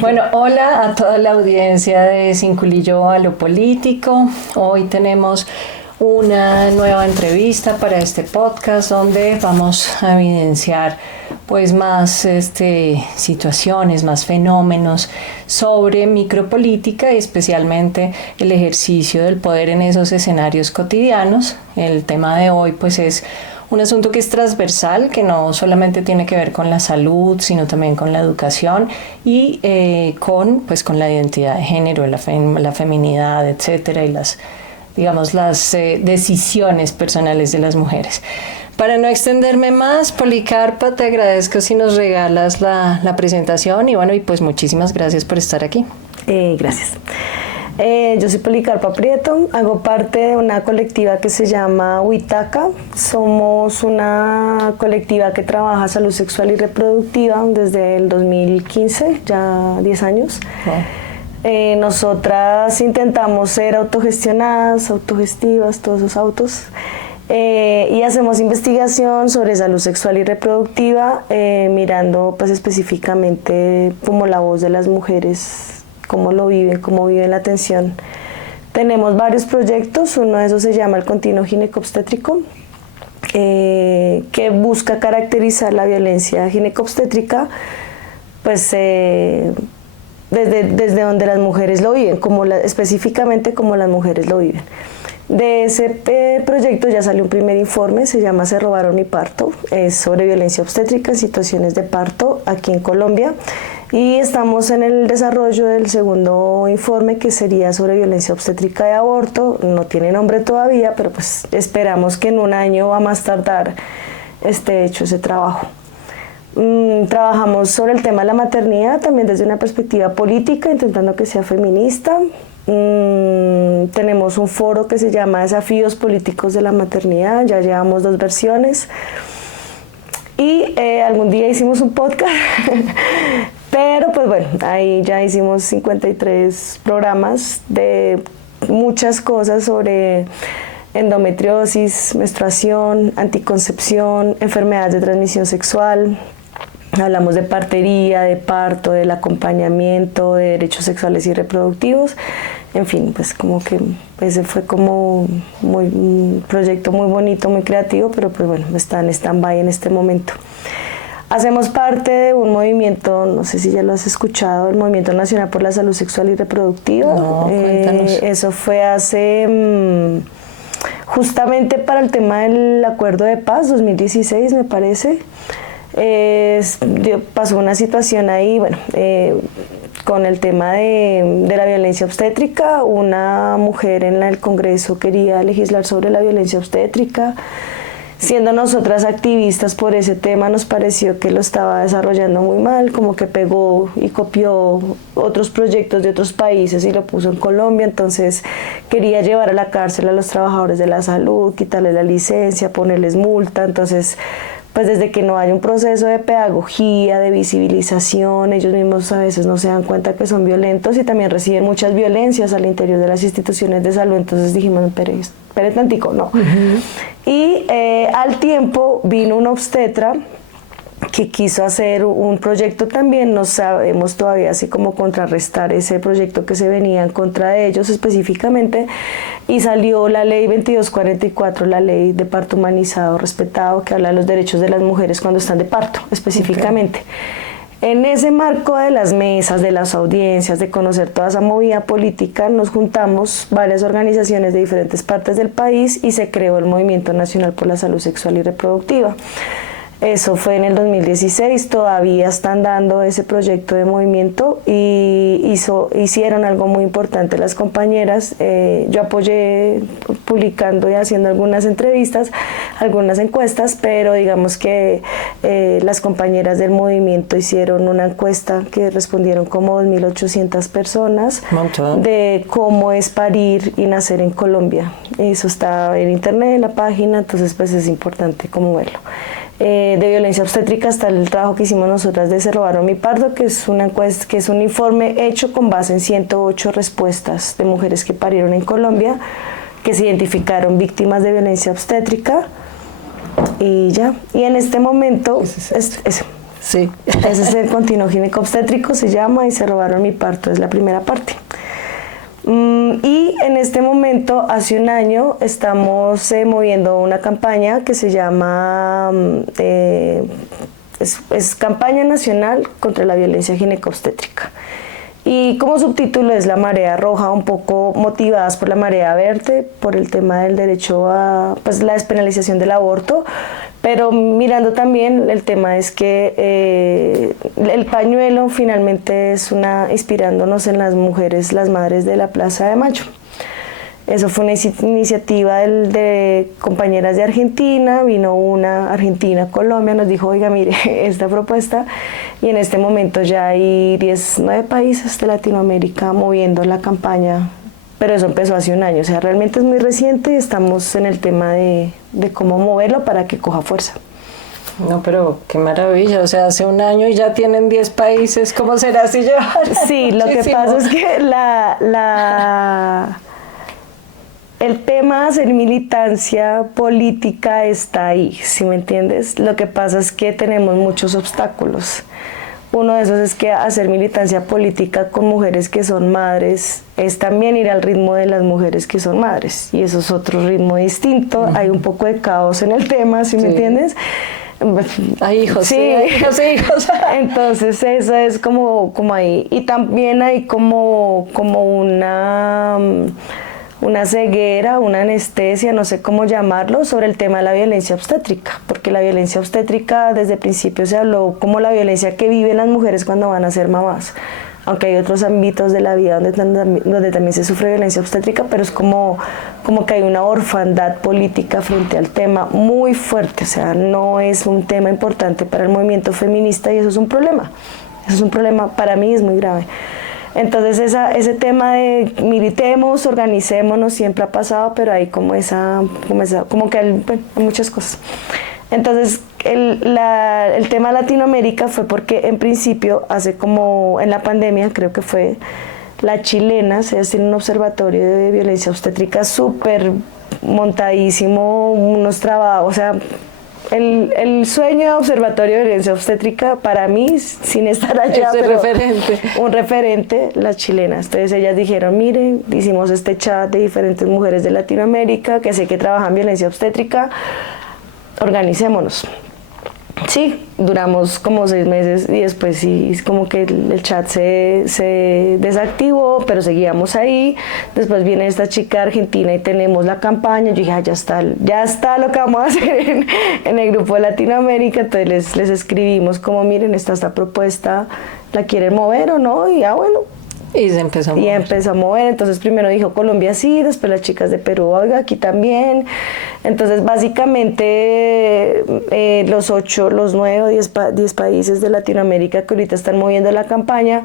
Bueno, hola a toda la audiencia de Sin Culillo a lo Político. Hoy tenemos una nueva entrevista para este podcast donde vamos a evidenciar pues más situaciones, más fenómenos sobre micropolítica y especialmente el ejercicio del poder en esos escenarios cotidianos. El tema de hoy pues es un asunto que es transversal, que no solamente tiene que ver con la salud, sino también con la educación y con la identidad de género, la feminidad, etcétera, y las decisiones personales de las mujeres. Para no extenderme más, Policarpa, te agradezco si nos regalas la presentación y pues muchísimas gracias por estar aquí. Gracias. Yo soy Policarpa Prieto, hago parte de una colectiva que se llama Huitaca. Somos una colectiva que trabaja salud sexual y reproductiva desde el 2015, ya 10 años. Wow. Nosotras intentamos ser autogestionadas, autogestivas, todos esos autos, y hacemos investigación sobre salud sexual y reproductiva, mirando pues específicamente como la voz de las mujeres, cómo lo viven, cómo viven la atención. Tenemos varios proyectos, uno de esos se llama el Continuo Ginecobstétrico, que busca caracterizar la violencia ginecobstétrica, pues desde donde las mujeres lo viven, específicamente como las mujeres lo viven. De ese proyecto ya salió un primer informe, se llama Se robaron mi parto, es sobre violencia obstétrica en situaciones de parto aquí en Colombia, y estamos en el desarrollo del segundo informe, que sería sobre violencia obstétrica y aborto. No tiene nombre todavía, pero pues esperamos que en un año va a más tardar esté hecho ese trabajo. Trabajamos sobre el tema de la maternidad también desde una perspectiva política, intentando que sea feminista. Tenemos un foro que se llama Desafíos Políticos de la Maternidad, ya llevamos 2 versiones, y algún día hicimos un podcast pero pues bueno, ahí ya hicimos 53 programas de muchas cosas sobre endometriosis, menstruación, anticoncepción, enfermedades de transmisión sexual. Hablamos de partería, de parto, del acompañamiento, de derechos sexuales y reproductivos. En fin, pues como que ese fue como un proyecto muy bonito, muy creativo, pero pues bueno, está en stand-by en este momento. Hacemos parte de un movimiento, no sé si ya lo has escuchado, el Movimiento Nacional por la Salud Sexual y Reproductiva. No, cuéntanos. Eso fue hace, justamente para el tema del Acuerdo de Paz, 2016 me parece. Pasó una situación ahí, con el tema de la violencia obstétrica. Una mujer en el Congreso quería legislar sobre la violencia obstétrica. Siendo nosotras activistas por ese tema, nos pareció que lo estaba desarrollando muy mal, como que pegó y copió otros proyectos de otros países y lo puso en Colombia. Entonces quería llevar a la cárcel a los trabajadores de la salud, quitarles la licencia, ponerles multa. Entonces, pues desde que no hay un proceso de pedagogía, de visibilización, ellos mismos a veces no se dan cuenta que son violentos y también reciben muchas violencias al interior de las instituciones de salud. Entonces dijimos, espere tantico, no. Uh-huh. Y al tiempo vino un obstetra que quiso hacer un proyecto también, no sabemos todavía así como contrarrestar ese proyecto que se venía en contra de ellos específicamente, y salió la ley 2244, la ley de parto humanizado, respetado, que habla de los derechos de las mujeres cuando están de parto específicamente. Okay. En ese marco de las mesas, de las audiencias, de conocer toda esa movida política, nos juntamos varias organizaciones de diferentes partes del país y se creó el Movimiento Nacional por la Salud Sexual y Reproductiva. Eso fue en el 2016, todavía están dando ese proyecto de movimiento y hicieron algo muy importante las compañeras. Yo apoyé publicando y haciendo algunas entrevistas, algunas encuestas, pero digamos que las compañeras del movimiento hicieron una encuesta que respondieron como 2.800 personas de cómo es parir y nacer en Colombia. Eso está en internet, en la página, entonces pues es importante como verlo. De violencia obstétrica está el trabajo que hicimos nosotras de Se robaron mi parto, que es una encuesta, que es un informe hecho con base en 108 respuestas de mujeres que parieron en Colombia, que se identificaron víctimas de violencia obstétrica, y ya. Y en este momento Sí. Ese es el continuo ginecobstétrico, se llama, y se robaron mi parto, es la primera parte. Y en este momento, hace un año, estamos moviendo una campaña que se llama, es Campaña Nacional contra la Violencia Ginecobstétrica. Y como subtítulo es La Marea Roja, un poco motivadas por la Marea Verde, por el tema del derecho a pues, la despenalización del aborto, pero mirando también el tema es que el pañuelo finalmente es inspirándonos en las mujeres, las madres de la Plaza de Mayo. Eso fue una iniciativa de compañeras de Argentina, vino una argentina, Colombia, nos dijo, oiga, mire, esta propuesta, y en este momento ya hay 9 países de Latinoamérica moviendo la campaña, pero eso empezó hace un año, o sea, realmente es muy reciente y estamos en el tema de cómo moverlo para que coja fuerza. No, pero qué maravilla, o sea, hace un año y ya tienen 10 países, ¿cómo será si llevan? Sí, lo que pasa es que el tema de hacer militancia política está ahí, ¿sí me entiendes? Lo que pasa es que tenemos muchos obstáculos. Uno de esos es que hacer militancia política con mujeres que son madres es también ir al ritmo de las mujeres que son madres, y eso es otro ritmo distinto. Hay un poco de caos en el tema, ¿sí me entiendes? Hay hijos, sí, hay hijos. Entonces eso es como ahí. Y también hay como una ceguera, una anestesia, no sé cómo llamarlo, sobre el tema de la violencia obstétrica, porque la violencia obstétrica desde el principio se habló como la violencia que viven las mujeres cuando van a ser mamás, aunque hay otros ámbitos de la vida donde también se sufre violencia obstétrica, pero es como que hay una orfandad política frente al tema muy fuerte, o sea, no es un tema importante para el movimiento feminista, y eso es un problema, para mí es muy grave. Entonces ese tema de militemos, organicémonos, siempre ha pasado, pero hay como que hay muchas cosas. Entonces el tema de Latinoamérica fue porque en principio, en la pandemia creo que fue, la chilena se hace un observatorio de violencia obstétrica súper montadísimo, unos trabajos, o sea, el sueño de observatorio de violencia obstétrica para mí, sin estar allá, pero un referente, las chilenas. Entonces ellas dijeron, miren, hicimos este chat de diferentes mujeres de Latinoamérica que sé que trabajan violencia obstétrica, organicémonos. Sí, duramos como 6 meses y después sí, es como que el chat se desactivó, pero seguíamos ahí. Después viene esta chica argentina y tenemos la campaña. Yo dije, ya está lo que vamos a hacer en el grupo de Latinoamérica. Entonces les escribimos como, miren, esta propuesta, ¿la quieren mover o no? Y bueno. Y se empezó a mover. Y empezó a mover. Entonces primero dijo Colombia sí, después las chicas de Perú, oiga, aquí también. Entonces básicamente los 9 o 10 países de Latinoamérica que ahorita están moviendo la campaña,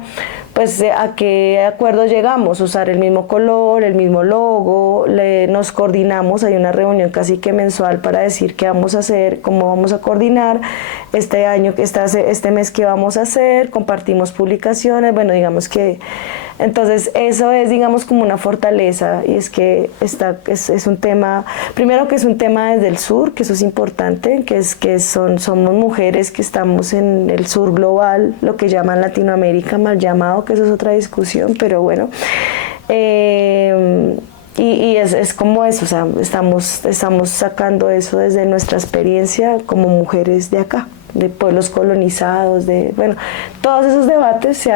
pues a qué acuerdo llegamos, usar el mismo color, el mismo logo, nos coordinamos, hay una reunión casi que mensual para decir qué vamos a hacer, cómo vamos a coordinar, este mes qué vamos a hacer, compartimos publicaciones, bueno, digamos que entonces eso es, digamos, como una fortaleza, y es que es un tema, primero que es un tema desde el sur, que eso es importante, somos mujeres que estamos en el sur global, lo que llaman Latinoamérica mal llamado, que eso es otra discusión, pero bueno, y es como eso, o sea, estamos sacando eso desde nuestra experiencia como mujeres de acá, de pueblos colonizados, bueno, todos esos debates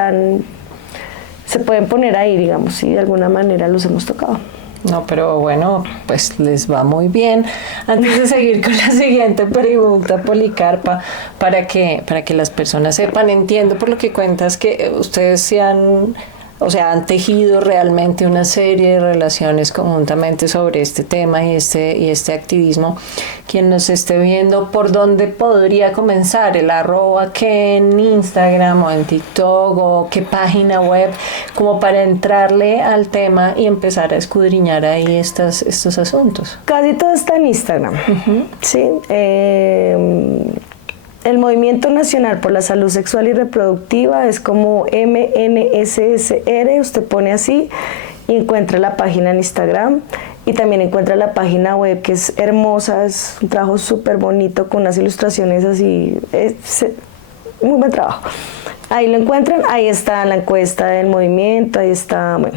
se pueden poner ahí, digamos, y de alguna manera los hemos tocado. No, pero bueno, pues les va muy bien. Antes de seguir con la siguiente pregunta, Policarpa, para que las personas sepan, entiendo por lo que cuentas que ustedes han tejido realmente una serie de relaciones conjuntamente sobre este tema y este activismo. Quien nos esté viendo, ¿por dónde podría comenzar? ¿El @ que en Instagram o en TikTok o qué página web? Como para entrarle al tema y empezar a escudriñar ahí estos asuntos. Casi todo está en Instagram, ¿sí? El Movimiento Nacional por la Salud Sexual y Reproductiva es como MNSSR, usted pone así y encuentra la página en Instagram, y también encuentra la página web, que es hermosa, es un trabajo súper bonito con unas ilustraciones así, muy buen trabajo. Ahí lo encuentran, ahí está la encuesta del movimiento, ahí está, bueno,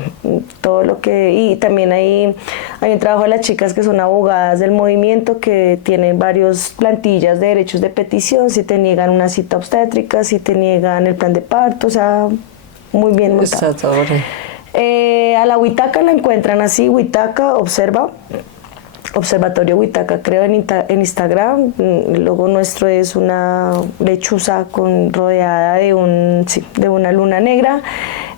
todo lo que... Y también hay un trabajo de las chicas que son abogadas del movimiento que tienen varias plantillas de derechos de petición, si te niegan una cita obstétrica, si te niegan el plan de parto, o sea, muy bien montado. Está todo bien. A la Huitaca la encuentran así, Huitaca Observa, Observatorio Huitaca, creo en Instagram. El logo nuestro es una lechuza rodeada de una luna negra.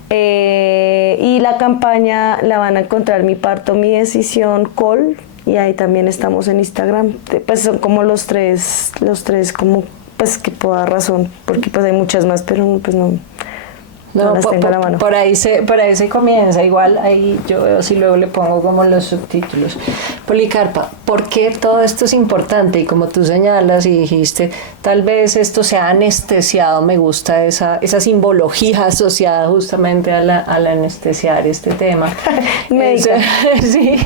Y la campaña la van a encontrar Mi Parto, Mi Decisión, Col, y ahí también estamos en Instagram. Pues son como los tres como pues que puedo dar razón, porque pues hay muchas más, pero pues no las tengo a la mano. Por ahí se comienza, igual ahí yo veo si luego le pongo como los subtítulos. Policarpa, ¿por qué todo esto es importante? Y como tú señalas y dijiste, tal vez esto se ha anestesiado, me gusta esa simbología asociada justamente al anestesiar este tema. Sí,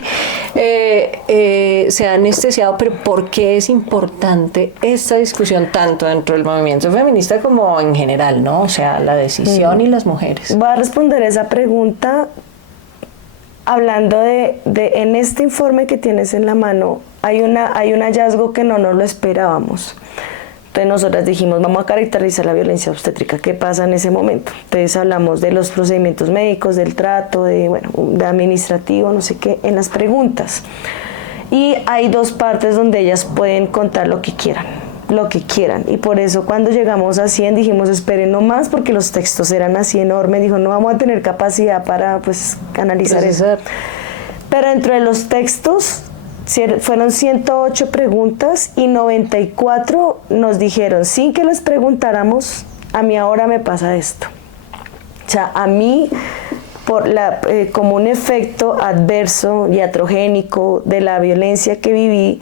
se ha anestesiado, pero ¿por qué es importante esta discusión tanto dentro del movimiento feminista como en general, ¿no? O sea, la decisión y las mujeres. Voy a responder esa pregunta hablando de en este informe que tienes en la mano, hay un hallazgo que no nos lo esperábamos. Entonces nosotras dijimos, vamos a caracterizar la violencia obstétrica, ¿qué pasa en ese momento? Entonces hablamos de los procedimientos médicos, del trato, de administrativo, no sé qué, en las preguntas. Y hay dos partes donde ellas pueden contar lo que quieran. Y por eso cuando llegamos a 100 dijimos, esperen no más, porque los textos eran así enormes. Dijo, no vamos a tener capacidad para pues analizar eso. Pero dentro de los textos fueron 108 preguntas y 94 nos dijeron, sin que les preguntáramos, a mí ahora me pasa esto. O sea, a mí, como un efecto adverso, iatrogénico de la violencia que viví,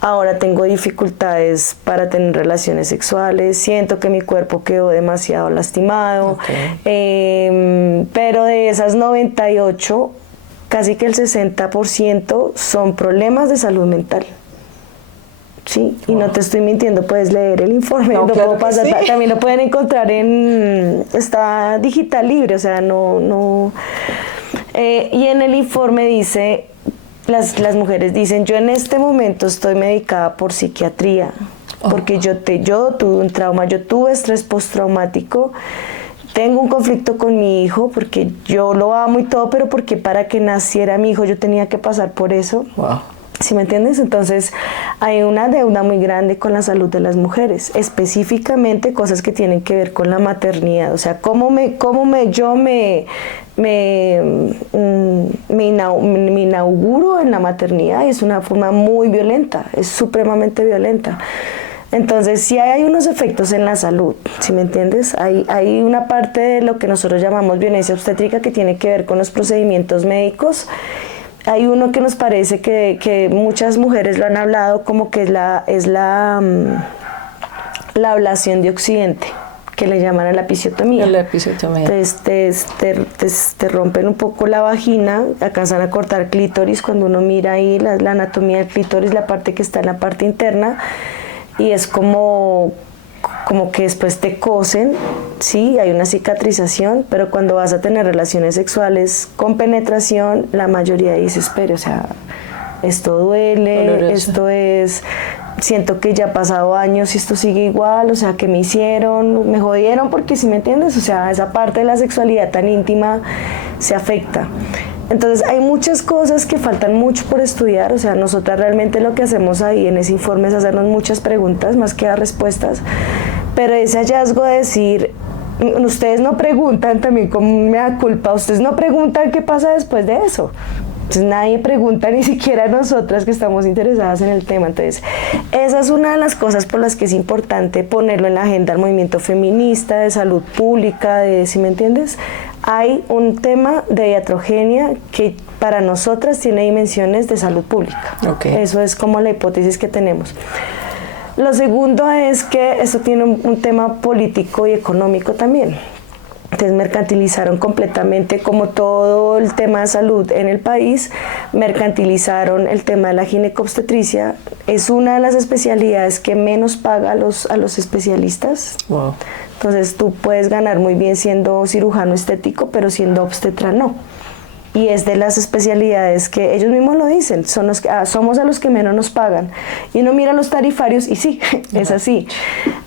ahora tengo dificultades para tener relaciones sexuales, siento que mi cuerpo quedó demasiado lastimado, pero de esas 98, casi que el 60% son problemas de salud mental. Sí, y no te estoy mintiendo, puedes leer el informe, claro sí. También lo pueden encontrar está digital libre, o sea, y en el informe dice, las mujeres dicen, yo en este momento estoy medicada por psiquiatría, porque yo tuve un trauma, yo tuve estrés postraumático, tengo un conflicto con mi hijo, porque yo lo amo y todo, pero porque para que naciera mi hijo yo tenía que pasar por eso. Wow. ¿Sí me entiendes? Entonces hay una deuda muy grande con la salud de las mujeres, específicamente cosas que tienen que ver con la maternidad, o sea, cómo yo me inauguro en la maternidad, y es una forma muy violenta, es supremamente violenta. Entonces sí hay unos efectos en la salud, ¿sí me entiendes? Hay una parte de lo que nosotros llamamos violencia obstétrica que tiene que ver con los procedimientos médicos. Hay uno que nos parece que muchas mujeres lo han hablado como que es la ablación de occidente, que le llaman a la episiotomía. La episiotomía. Entonces te rompen un poco la vagina, alcanzan a cortar clítoris, cuando uno mira ahí la anatomía del clítoris, la parte que está en la parte interna, y es como que después te cosen, sí, hay una cicatrización, pero cuando vas a tener relaciones sexuales con penetración, la mayoría dice, espere, o sea, esto duele, doloroso. Siento que ya ha pasado años y esto sigue igual, o sea, que me hicieron, me jodieron, porque si me entiendes, o sea, esa parte de la sexualidad tan íntima se afecta. Entonces hay muchas cosas que faltan mucho por estudiar, o sea, nosotras realmente lo que hacemos ahí en ese informe es hacernos muchas preguntas más que dar respuestas, pero ese hallazgo de decir, ustedes no preguntan, también como me da culpa, ustedes no preguntan qué pasa después de eso. Entonces nadie pregunta, ni siquiera nosotras que estamos interesadas en el tema. Entonces esa es una de las cosas por las que es importante ponerlo en la agenda del movimiento feminista, de salud pública, ¿sí me entiendes? Hay un tema de iatrogenia que para nosotras tiene dimensiones de salud pública. Okay. Eso es como la hipótesis que tenemos. Lo segundo es que esto tiene un tema político y económico también. Entonces mercantilizaron completamente, como todo el tema de salud en el país, mercantilizaron el tema de la ginecobstetricia. Es una de las especialidades que menos paga a los especialistas. Wow. Entonces tú puedes ganar muy bien siendo cirujano estético, pero siendo obstetra no. Y es de las especialidades que ellos mismos lo dicen, somos a los que menos nos pagan. Y uno mira los tarifarios y sí, es así.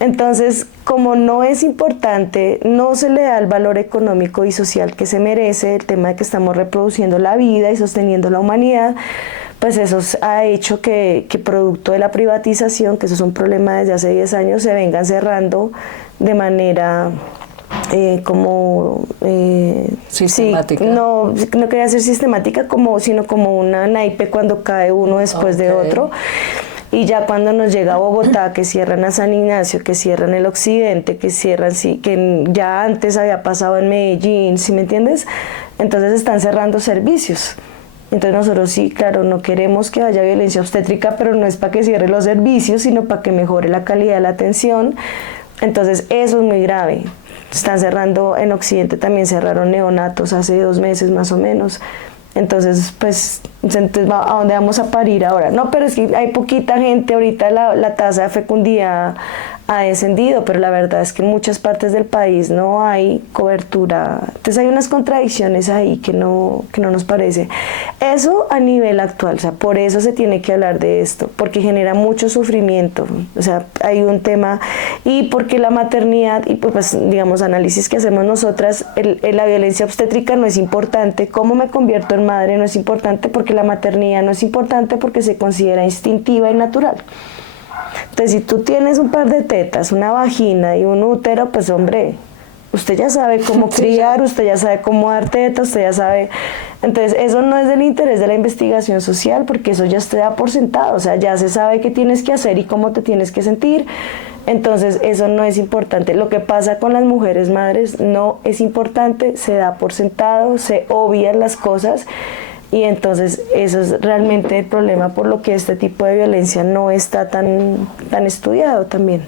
Entonces, como no es importante, no se le da el valor económico y social que se merece, el tema de que estamos reproduciendo la vida y sosteniendo la humanidad, pues eso ha hecho que producto de la privatización, que eso es un problema desde hace 10 años, se vengan cerrando de manera... sistemática. Sí, no quería ser sistemática, sino como una naipe cuando cae uno después de otro. Y ya cuando nos llega a Bogotá, que cierran a San Ignacio, que cierran el Occidente, que cierran, sí, que ya antes había pasado en Medellín, ¿sí me entiendes? Entonces están cerrando servicios. Entonces nosotros sí, claro, no queremos que haya violencia obstétrica, pero no es para que cierre los servicios, sino para que mejore la calidad de la atención. Entonces eso es muy grave. Están cerrando en Occidente, también cerraron neonatos hace 2 meses más o menos. Entonces, pues, ¿a dónde vamos a parir ahora? No, pero es que hay poquita gente, ahorita la tasa de fecundidad ha descendido, pero la verdad es que en muchas partes del país no hay cobertura. Entonces hay unas contradicciones ahí que no nos parece. Eso a nivel actual, o sea, por eso se tiene que hablar de esto, porque genera mucho sufrimiento, o sea, hay un tema, y porque la maternidad, y pues digamos, análisis que hacemos nosotras, la violencia obstétrica no es importante, cómo me convierto en madre no es importante, porque la maternidad no es importante porque se considera instintiva y natural. Entonces, si tú tienes un par de tetas, una vagina y un útero, pues hombre, usted ya sabe cómo criar, usted ya sabe cómo dar tetas, usted ya sabe. Entonces, eso no es del interés de la investigación social, porque eso ya se da por sentado, o sea, ya se sabe qué tienes que hacer y cómo te tienes que sentir. Entonces, eso no es importante. Lo que pasa con las mujeres madres no es importante, se da por sentado, se obvian las cosas. Y entonces eso es realmente el problema por lo que este tipo de violencia no está tan estudiado también.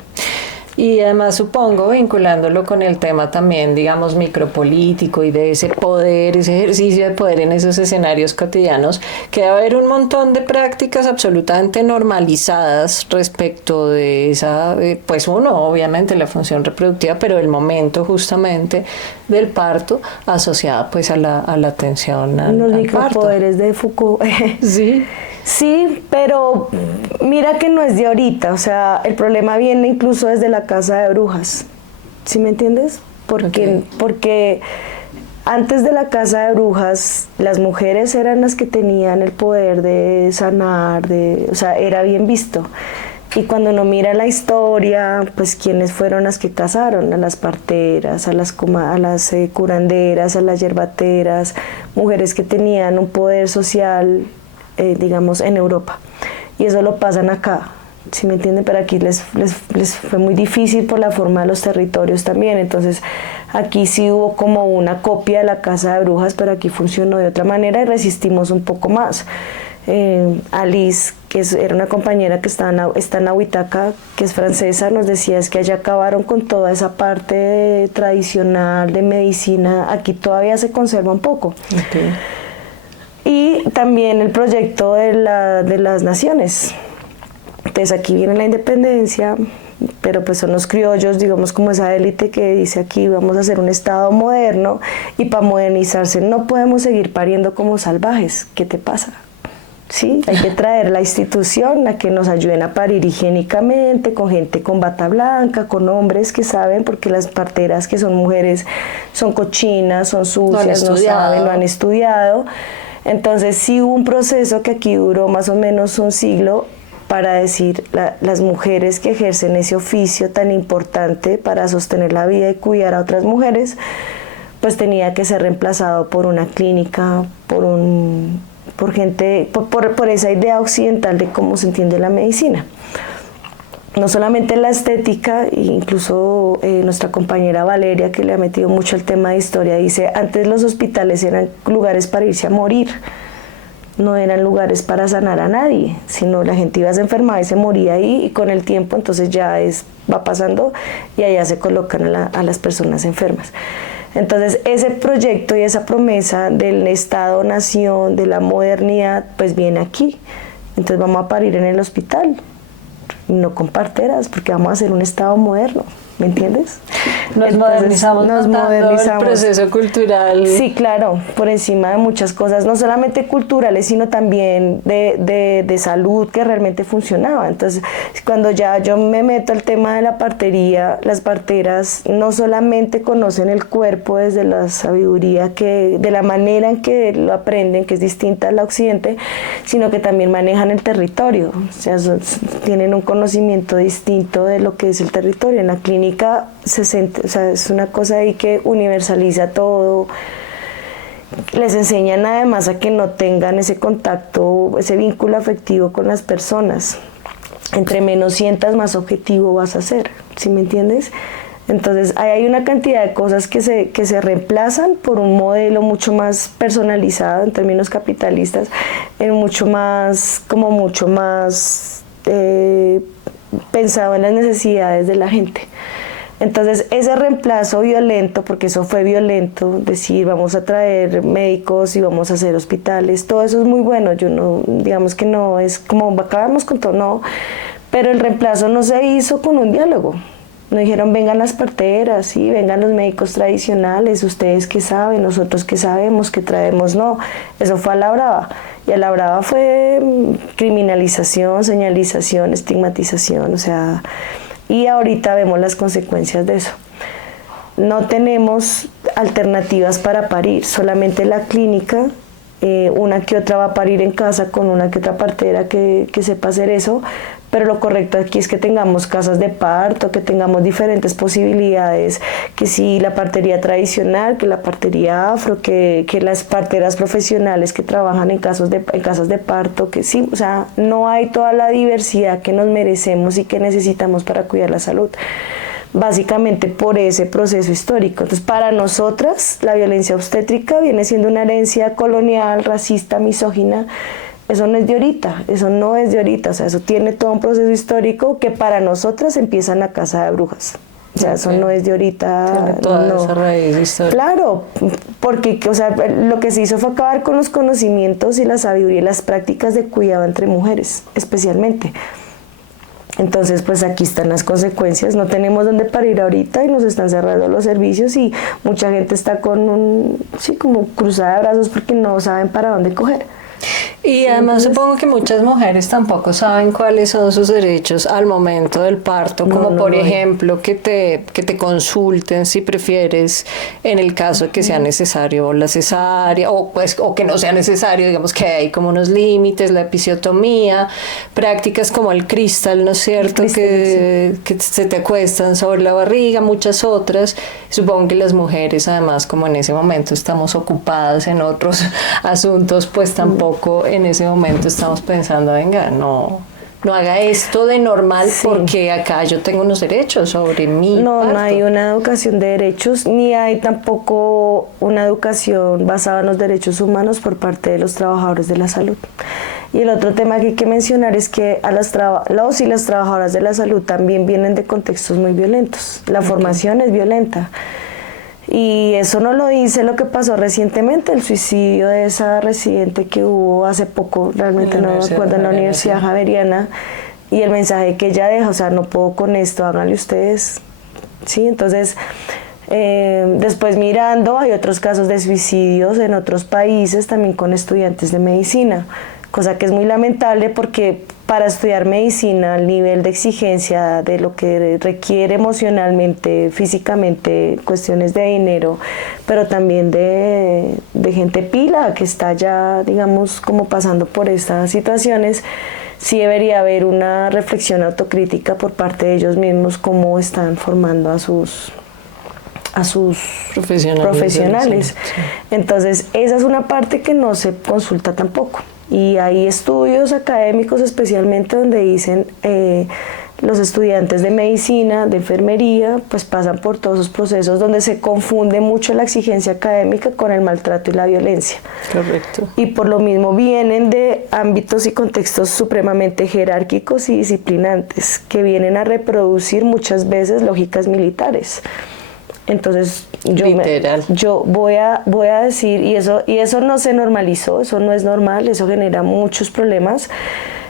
Y además supongo, vinculándolo con el tema también, digamos, micropolítico y de ese poder, ese ejercicio de poder en esos escenarios cotidianos, que debe haber un montón de prácticas absolutamente normalizadas respecto de esa, pues uno, obviamente la función reproductiva, pero el momento justamente del parto asociada pues a la atención al los parto. micropoderes de Foucault. Sí. Sí, pero mira que no es de ahorita, o sea, el problema viene incluso desde la casa de brujas, ¿sí me entiendes? Porque antes de la casa de brujas, las mujeres eran las que tenían el poder de sanar, o sea, era bien visto. Y cuando uno mira la historia, pues quiénes fueron las que casaron, a las parteras, a las curanderas, a las yerbateras, mujeres que tenían un poder social, digamos, en Europa. Y eso lo pasan acá, ¿sí me entienden? Pero aquí les fue muy difícil por la forma de los territorios también. Entonces, aquí sí hubo como una copia de la casa de brujas, pero aquí funcionó de otra manera y resistimos un poco más. Alice, que era una compañera que está en Huitaca, que es francesa, nos decía es que allá acabaron con toda esa parte tradicional de medicina. Aquí todavía se conserva un poco. Okay. Y también el proyecto de las naciones. Entonces aquí viene la independencia, pero pues son los criollos, digamos, como esa élite que dice aquí vamos a hacer un estado moderno, y para modernizarse no podemos seguir pariendo como salvajes. ¿Qué te pasa? Sí, hay que traer la institución a que nos ayuden a parir higiénicamente, con gente con bata blanca, con hombres que saben, porque las parteras que son mujeres son cochinas, son sucias, no saben, no han estudiado. Entonces sí hubo un proceso que aquí duró más o menos un siglo para decir las mujeres que ejercen ese oficio tan importante para sostener la vida y cuidar a otras mujeres, pues tenía que ser reemplazado por una clínica, por gente, por esa idea occidental de cómo se entiende la medicina. No solamente la estética, incluso nuestra compañera Valeria, que le ha metido mucho el tema de historia, dice, antes los hospitales eran lugares para irse a morir, no eran lugares para sanar a nadie, sino la gente iba a se enfermar y se moría ahí, y con el tiempo entonces va pasando y allá se colocan a las personas enfermas. Entonces ese proyecto y esa promesa del Estado-Nación, de la modernidad, pues viene aquí. Entonces vamos a parir en el hospital, no con parteras, porque vamos a hacer un Estado moderno. ¿Me entiendes? Nos modernizamos el proceso cultural. Sí, claro, por encima de muchas cosas, no solamente culturales, sino también de salud que realmente funcionaba. Entonces, cuando ya yo me meto al tema de la partería, las parteras no solamente conocen el cuerpo desde la sabiduría, de la manera en que lo aprenden, que es distinta al occidente, sino que también manejan el territorio. O sea, tienen un conocimiento distinto de lo que es el territorio. En la clínica es una cosa ahí que universaliza todo. Les enseñan además a que no tengan ese contacto, ese vínculo afectivo con las personas. Entre menos sientas, más objetivo vas a ser, ¿sí me entiendes? Entonces hay una cantidad de cosas que se reemplazan por un modelo mucho más personalizado en términos capitalistas, mucho más pensado en las necesidades de la gente. Entonces ese reemplazo violento, porque eso fue violento, decir vamos a traer médicos y vamos a hacer hospitales, todo eso es muy bueno, yo no, digamos que no es como acabamos con todo, no, pero el reemplazo no se hizo con un diálogo. No dijeron vengan las parteras, sí, vengan los médicos tradicionales, ustedes que saben, nosotros que sabemos, que traemos, no, eso fue a la brava. Y a la brava fue criminalización, señalización, estigmatización, o sea, y ahorita vemos las consecuencias de eso. No tenemos alternativas para parir, solamente la clínica, una que otra va a parir en casa con una que otra partera que sepa hacer eso, pero lo correcto aquí es que tengamos casas de parto, que tengamos diferentes posibilidades, que si la partería tradicional, que la partería afro, que las parteras profesionales que trabajan en casas de parto, que sí, o sea, no hay toda la diversidad que nos merecemos y que necesitamos para cuidar la salud. Básicamente por ese proceso histórico. Entonces, para nosotras, la violencia obstétrica viene siendo una herencia colonial, racista, misógina. Eso no es de ahorita, o sea, eso tiene todo un proceso histórico que para nosotras empieza en la casa de brujas. O sea, eso no es de ahorita. Tiene toda esa raíz histórica. Claro, porque o sea, lo que se hizo fue acabar con los conocimientos y la sabiduría y las prácticas de cuidado entre mujeres, especialmente. Entonces, pues aquí están las consecuencias. No tenemos dónde parir ahorita y nos están cerrando los servicios y mucha gente está como cruzada de brazos porque no saben para dónde coger. Y además supongo que muchas mujeres tampoco saben cuáles son sus derechos al momento del parto, como por ejemplo que te consulten si prefieres, en el caso que sea necesario la cesárea o que no sea necesario, digamos que hay como unos límites, la episiotomía, prácticas como el cristal, ¿no es cierto? Que se te acuestan sobre la barriga, muchas otras. Supongo que las mujeres además, como en ese momento estamos ocupadas en otros asuntos, pues tampoco en ese momento estamos pensando, venga, no haga esto de normal porque acá yo tengo unos derechos sobre mi No parto. No hay una educación de derechos, ni hay tampoco una educación basada en los derechos humanos por parte de los trabajadores de la salud. Y el otro tema que hay que mencionar es que a los y las trabajadoras de la salud también vienen de contextos muy violentos. La formación es violenta. Y eso no lo dice lo que pasó recientemente, el suicidio de esa residente que hubo hace poco, realmente no me acuerdo, en la Universidad Javeriana, y el mensaje que ella deja, o sea, no puedo con esto, háganle ustedes, ¿sí? Entonces, después mirando, hay otros casos de suicidios en otros países, también con estudiantes de medicina, cosa que es muy lamentable porque para estudiar medicina, el nivel de exigencia de lo que requiere emocionalmente, físicamente, cuestiones de dinero, pero también de gente pila que está ya, digamos, como pasando por estas situaciones, sí debería haber una reflexión autocrítica por parte de ellos mismos, cómo están formando a sus profesionales. Sí. Entonces, esa es una parte que no se consulta tampoco. Y hay estudios académicos especialmente donde dicen los estudiantes de medicina, de enfermería, pues pasan por todos esos procesos donde se confunde mucho la exigencia académica con el maltrato y la violencia. Correcto. Y por lo mismo vienen de ámbitos y contextos supremamente jerárquicos y disciplinantes que vienen a reproducir muchas veces lógicas militares. Entonces Literal. yo voy a decir, y eso no se normalizó, eso no es normal, eso genera muchos problemas.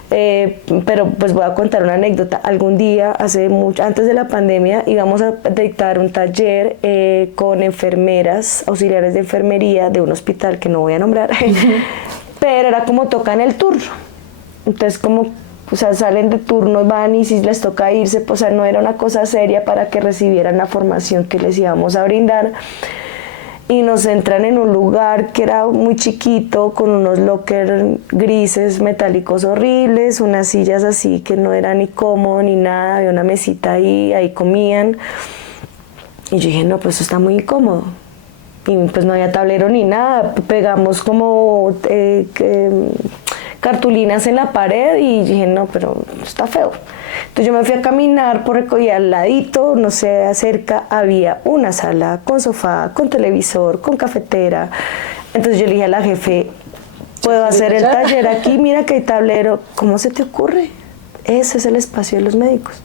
Pero pues voy a contar una anécdota. Algún día, antes de la pandemia, íbamos a dictar un taller con enfermeras, auxiliares de enfermería de un hospital que no voy a nombrar, pero era como tocan el turno. Entonces como, o sea, salen de turno, van y si les toca irse, pues, o sea, no era una cosa seria para que recibieran la formación que les íbamos a brindar. Y nos entran en un lugar que era muy chiquito, con unos lockers grises, metálicos horribles, unas sillas así que no era ni cómodo ni nada, había una mesita ahí comían. Y yo dije, no, pues eso está muy incómodo. Y pues no había tablero ni nada, pegamos como cartulinas en la pared y dije, no, pero está feo. Entonces yo me fui a caminar por y al ladito, no sé, cerca había una sala con sofá, con televisor, con cafetera. Entonces yo le dije a la jefe, ¿puedo hacer el taller aquí? Mira que hay tablero. ¿Cómo se te ocurre? Ese es el espacio de los médicos.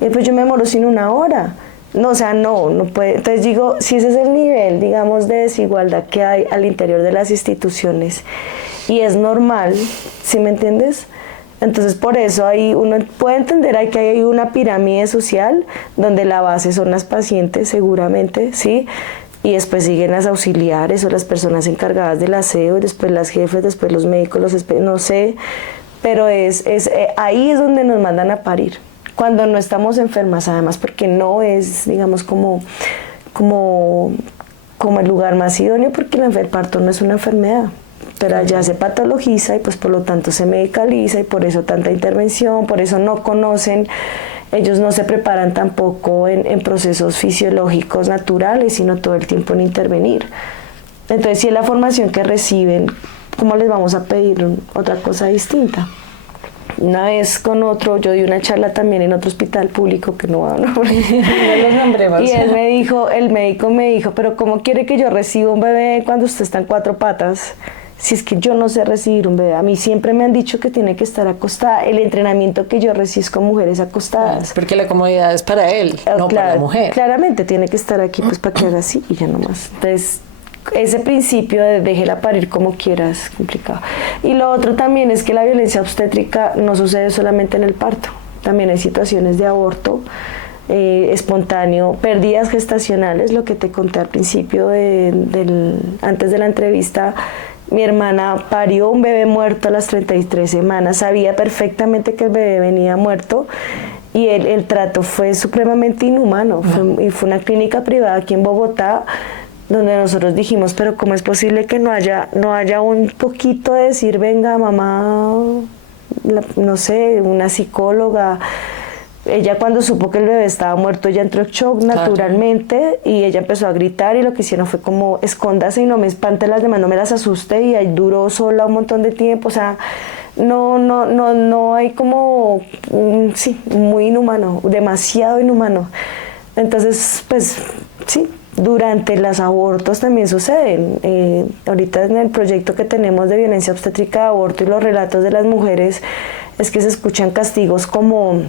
Y pues yo me demoro sin una hora. No, o sea, no puede. Entonces digo, si ese es el nivel, digamos, de desigualdad que hay al interior de las instituciones, y es normal, ¿sí me entiendes? Entonces por eso ahí uno puede entender que hay una pirámide social donde la base son las pacientes seguramente, ¿sí? Y después siguen las auxiliares o las personas encargadas del aseo, después las jefes, después los médicos, no sé, pero ahí es donde nos mandan a parir, cuando no estamos enfermas además, porque no es, digamos, como el lugar más idóneo, porque el parto no es una enfermedad. Pero allá se patologiza y pues por lo tanto se medicaliza y por eso tanta intervención, por eso no conocen, ellos no se preparan tampoco en procesos fisiológicos naturales, sino todo el tiempo en intervenir. Entonces si es la formación que reciben, ¿cómo les vamos a pedir otra cosa distinta? Una vez con otro, yo di una charla también en otro hospital público que no va a nombrar. Y el médico me dijo, pero ¿cómo quiere que yo reciba un bebé cuando usted está en 4 patas? Si es que yo no sé recibir un bebé, a mí siempre me han dicho que tiene que estar acostada. El entrenamiento que yo recibo es con mujeres acostadas. Porque la comodidad es para él, no para la mujer. Claramente tiene que estar aquí pues para que haga así y ya no más. Entonces, ese principio de déjela parir como quieras es complicado. Y lo otro también es que la violencia obstétrica no sucede solamente en el parto. También hay situaciones de aborto espontáneo, pérdidas gestacionales, lo que te conté al principio antes de la entrevista. Mi hermana parió un bebé muerto a las 33 semanas, sabía perfectamente que el bebé venía muerto y el trato fue supremamente inhumano. Fue una clínica privada aquí en Bogotá, donde nosotros dijimos, pero ¿cómo es posible que no haya un poquito de decir, venga mamá, no sé, una psicóloga? Ella cuando supo que el bebé estaba muerto, ella entró en shock naturalmente y ella empezó a gritar y lo que hicieron fue como, escóndase y no me espante las demás, no me las asuste, y ahí duró sola un montón de tiempo. O sea, no hay como, sí, muy inhumano, demasiado inhumano. Entonces, pues, sí, durante los abortos también suceden. Ahorita en el proyecto que tenemos de violencia obstétrica de aborto y los relatos de las mujeres es que se escuchan castigos como: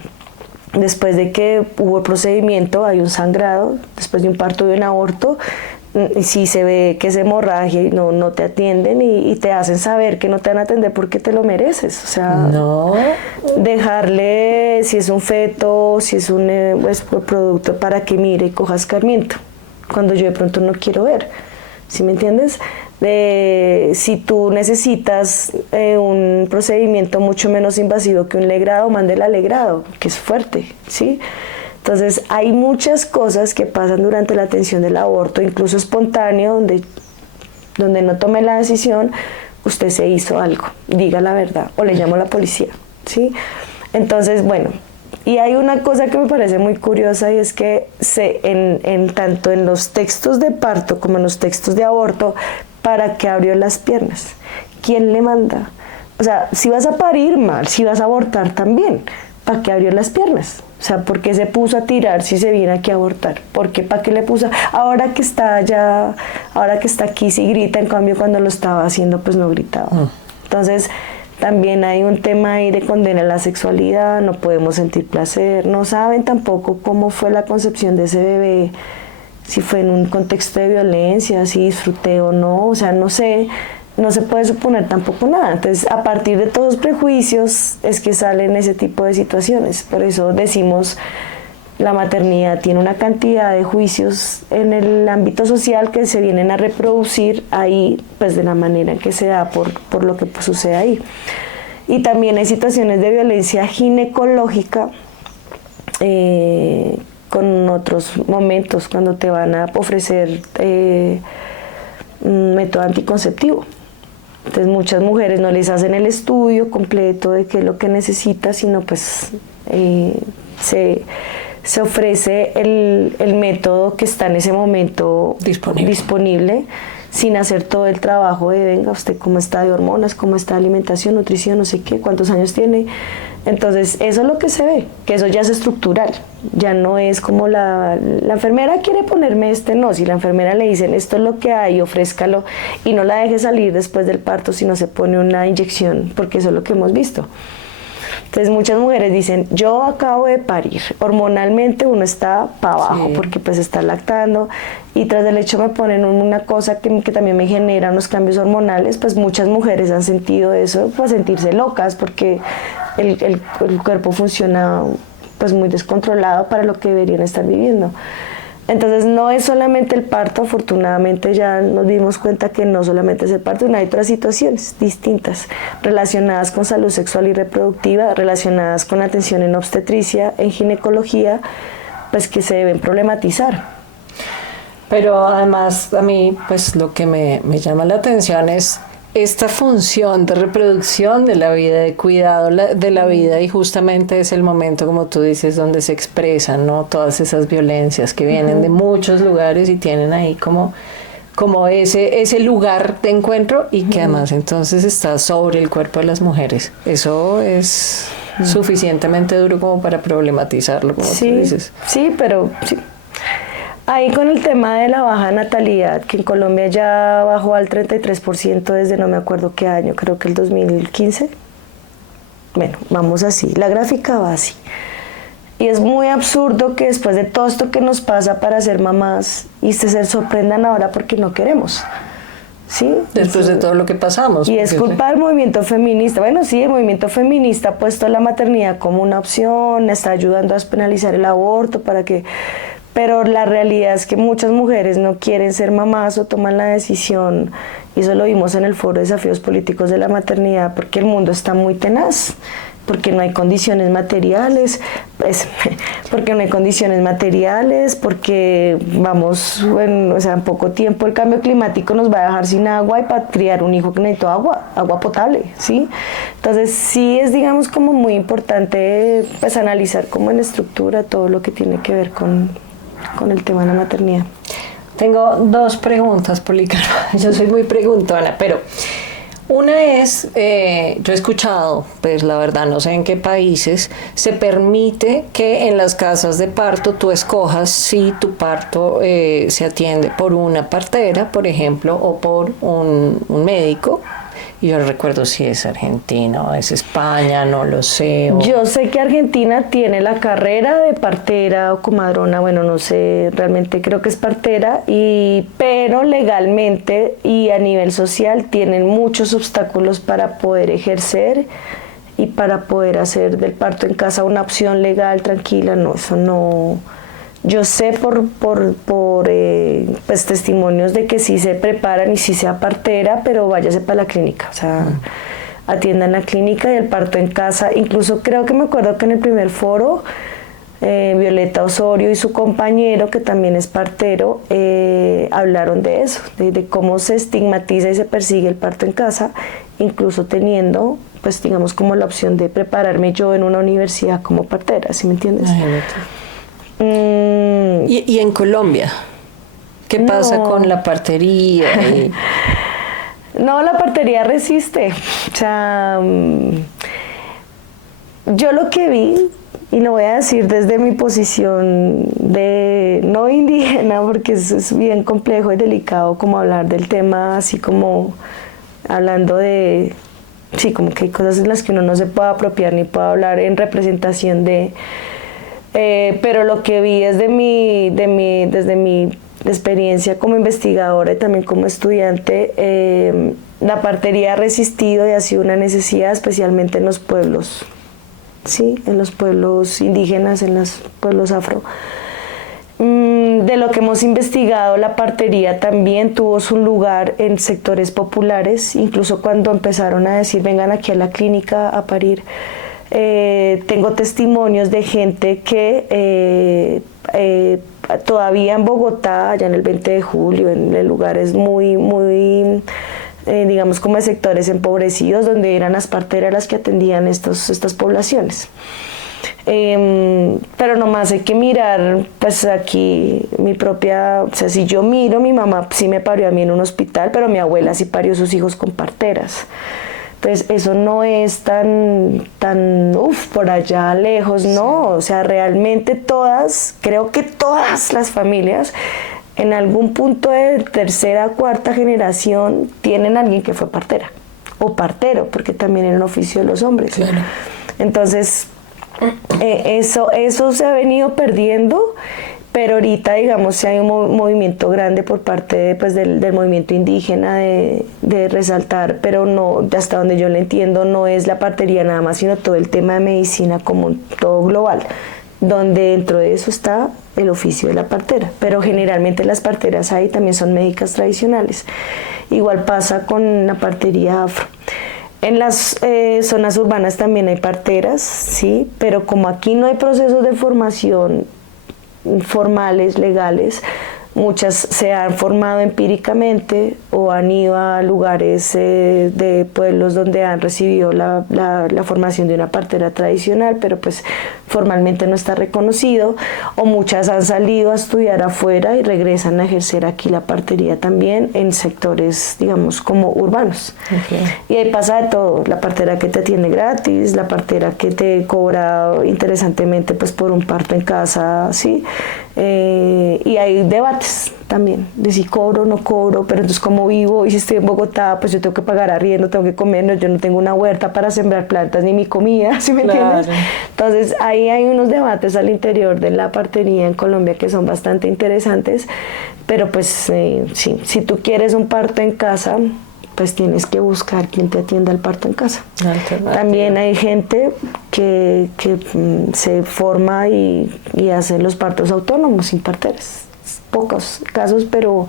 después de que hubo el procedimiento, hay un sangrado, después de un parto y un aborto, y si se ve que es hemorragia y no te atienden y te hacen saber que no te van a atender porque te lo mereces. O sea, no. Dejarle, si es un feto, si es un producto, para que mire y coja escarmiento, cuando yo de pronto no quiero ver. ¿Sí me entiendes? Si tú necesitas un procedimiento mucho menos invasivo que un legrado, mándela al legrado, que es fuerte, ¿sí? Entonces hay muchas cosas que pasan durante la atención del aborto, incluso espontáneo, donde no tome la decisión, usted se hizo algo, diga la verdad, o le llamo a la policía, ¿sí? Entonces, bueno, y hay una cosa que me parece muy curiosa, y es que tanto en los textos de parto como en los textos de aborto, ¿para qué abrió las piernas? ¿Quién le manda? O sea, si vas a parir mal, si vas a abortar también, ¿para qué abrió las piernas? O sea, ¿por qué se puso a tirar si se viene aquí a abortar? ¿Por qué? ¿Para qué le puso? Ahora que está aquí sí grita, en cambio cuando lo estaba haciendo pues no gritaba. Entonces, también hay un tema ahí de condena a la sexualidad, no podemos sentir placer, no saben tampoco cómo fue la concepción de ese bebé si fue en un contexto de violencia, si disfruté o no, o sea, no sé, no se puede suponer tampoco nada. Entonces, a partir de todos los prejuicios es que salen ese tipo de situaciones. Por eso decimos, la maternidad tiene una cantidad de juicios en el ámbito social que se vienen a reproducir ahí, pues de la manera en que se da por lo que pues, sucede ahí. Y también hay situaciones de violencia ginecológica, con otros momentos cuando te van a ofrecer un método anticonceptivo. Entonces muchas mujeres no les hacen el estudio completo de qué es lo que necesitan, sino pues se ofrece el método que está en ese momento disponible sin hacer todo el trabajo de venga usted cómo está de hormonas, cómo está de alimentación, nutrición, no sé qué, cuántos años tiene. Entonces eso es lo que se ve, que eso ya es estructural, ya no es como la enfermera quiere ponerme no, si la enfermera le dicen esto es lo que hay, ofrézcalo y no la deje salir después del parto si no se pone una inyección, porque eso es lo que hemos visto. Entonces muchas mujeres dicen, yo acabo de parir, hormonalmente uno está para abajo porque pues está lactando y tras del hecho me ponen una cosa que también me genera unos cambios hormonales, pues muchas mujeres han sentido eso, pues sentirse locas porque el cuerpo funciona pues muy descontrolado para lo que deberían estar viviendo. Entonces no es solamente el parto, afortunadamente ya nos dimos cuenta que no solamente es el parto, hay otras situaciones distintas relacionadas con salud sexual y reproductiva, relacionadas con atención en obstetricia, en ginecología, pues que se deben problematizar. Pero además a mí pues lo que me llama la atención es esta función de reproducción de la vida, de cuidado de la vida, y justamente es el momento, como tú dices, donde se expresan, ¿no? Todas esas violencias que vienen de muchos lugares y tienen ahí como ese lugar de encuentro y que además entonces está sobre el cuerpo de las mujeres. Eso es suficientemente duro como para problematizarlo, como tú dices. Sí, pero sí. Ahí con el tema de la baja natalidad, que en Colombia ya bajó al 33% desde no me acuerdo qué año, creo que el 2015. Bueno, vamos así, la gráfica va así. Y es muy absurdo que después de todo esto que nos pasa para ser mamás, y se sorprendan ahora porque no queremos. ¿Sí? Después de todo lo que pasamos. Y es culpa del movimiento feminista. Bueno, sí, el movimiento feminista ha puesto la maternidad como una opción, está ayudando a despenalizar el aborto para que... Pero la realidad es que muchas mujeres no quieren ser mamás o toman la decisión, y eso lo vimos en el foro Desafíos Políticos de la Maternidad, porque el mundo está muy tenaz, porque no hay condiciones materiales, pues, porque no hay condiciones materiales, porque vamos, bueno, o sea, en poco tiempo el cambio climático nos va a dejar sin agua y para criar un hijo que necesita agua potable, ¿sí? Entonces sí es, digamos, como muy importante pues analizar como en estructura todo lo que tiene que ver con el tema de la maternidad. Tengo dos preguntas, Policarpa. Yo soy muy preguntona, pero una es, yo he escuchado, pues la verdad no sé en qué países, se permite que en las casas de parto tú escojas si tu parto se atiende por una partera, por ejemplo, o por un médico. Y yo recuerdo si es Argentina o es España, no lo sé. Yo sé que Argentina tiene la carrera de partera o comadrona, bueno, no sé, realmente creo que es partera, pero legalmente y a nivel social tienen muchos obstáculos para poder ejercer y para poder hacer del parto en casa una opción legal, tranquila, no, eso no... Yo sé por pues, testimonios de que sí se preparan y sí sea partera, pero váyase para la clínica, o sea, atiendan la clínica y el parto en casa. Incluso creo que me acuerdo que en el primer foro, Violeta Osorio y su compañero, que también es partero, hablaron de eso, de cómo se estigmatiza y se persigue el parto en casa, incluso teniendo, pues digamos, como la opción de prepararme yo en una universidad como partera, ¿sí me entiendes? ¿Y en Colombia? ¿Qué pasa con la partería? No, la partería resiste. O sea, yo lo que vi, y lo voy a decir desde mi posición de no indígena, porque es bien complejo y delicado como hablar del tema, así como hablando de, sí, como que hay cosas en las que uno no se puede apropiar ni puede hablar en representación de... pero lo que vi es desde mi experiencia como investigadora y también como estudiante, la partería ha resistido y ha sido una necesidad, especialmente en los pueblos, ¿sí? En los pueblos indígenas, en los pueblos afro. De lo que hemos investigado, la partería también tuvo su lugar en sectores populares, incluso cuando empezaron a decir vengan aquí a la clínica a parir. Tengo testimonios de gente que todavía en Bogotá, allá en el 20 de julio, en lugares muy digamos como de sectores empobrecidos, donde eran las parteras las que atendían estas poblaciones. Pero nomás hay que mirar, pues aquí mi propia, o sea, si yo miro, mi mamá sí me parió a mí en un hospital, pero mi abuela sí parió sus hijos con parteras. Entonces eso no es tan por allá lejos, no, o sea, realmente todas, creo que todas las familias en algún punto de tercera, cuarta generación tienen a alguien que fue partera o partero, porque también era un oficio de los hombres. Claro. Entonces eso se ha venido perdiendo, pero ahorita digamos si hay un movimiento grande por parte pues, del movimiento indígena de resaltar, pero no, hasta donde yo lo entiendo, no es la partería nada más, sino todo el tema de medicina como todo global, donde dentro de eso está el oficio de la partera, pero generalmente las parteras ahí también son médicas tradicionales. Igual pasa con la partería afro. En las zonas urbanas también hay parteras, sí, pero como aquí no hay procesos de formación formales, legales, muchas se han formado empíricamente o han ido a lugares de pueblos donde han recibido la formación de una partera tradicional, pero pues formalmente no está reconocido, o muchas han salido a estudiar afuera y regresan a ejercer aquí la partería también en sectores, digamos, como urbanos. Okay. Y ahí pasa de todo, la partera que te atiende gratis, la partera que te cobra interesantemente pues por un parto en casa, ¿sí? Y hay debates también, de si cobro o no cobro, pero entonces como vivo y si estoy en Bogotá, pues yo tengo que pagar arriendo, tengo que comer, no, yo no tengo una huerta para sembrar plantas ni mi comida, ¿sí me entiendes? Entonces ahí hay unos debates al interior de la partería en Colombia que son bastante interesantes, pero pues sí, si tú quieres un parto en casa, pues tienes que buscar quien te atienda el parto en casa. También hay gente que se forma y hace los partos autónomos sin parteras. Pocos casos, pero